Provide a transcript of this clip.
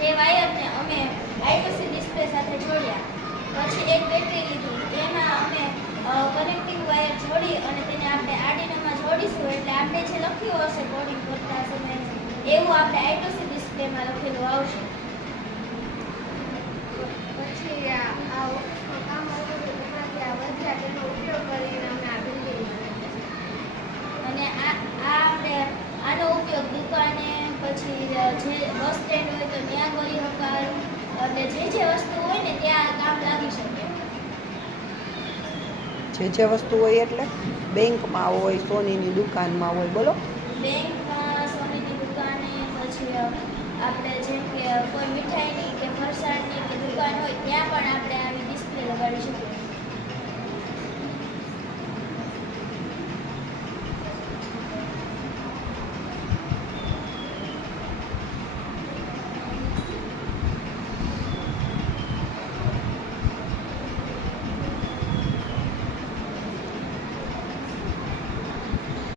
તે વાયરને અમે I2C ડિસ્પ્લે સાથે જોડ્યા. પછી એક બેટરી લીધું, તેમાં અમે કનેક્ટિંગ વાયર જોડી અને તેને આપણે આર્ડિનોમાં જોડીશું એટલે આપણે જે લખ્યું હશે કોડિંગ કરતા સમયે એવું આપણે I2C ડિસ્પ્લેમાં લખેલું આવશે. પછી આ ઓફિસમાં કામ હતું તેમાંથી આ વધ્યા તેનો ઉપયોગ કરીને અમે આ બિલ્ડિંગ અને આપણે આનો ઉપયોગ દુકાને પછી જે બસ સ્ટેન્ડ હોય તો ત્યાં કરી શકાય અને જે વસ્તુ હોય ને ત્યાં કામ લાગી શકે. જે વસ્તુ હોય એટલે બેંકમાં હોય, સોનીની દુકાનમાં હોય, બોલો. બેંકમાં, સોનીની દુકાને, પછી આપણે જેમ કે કોઈ મીઠાઈની કે ફરસાણની કે દુકાન હોય ત્યાં પણ આપણે આવી ડિસ્પ્લે લગાડી શકીએ.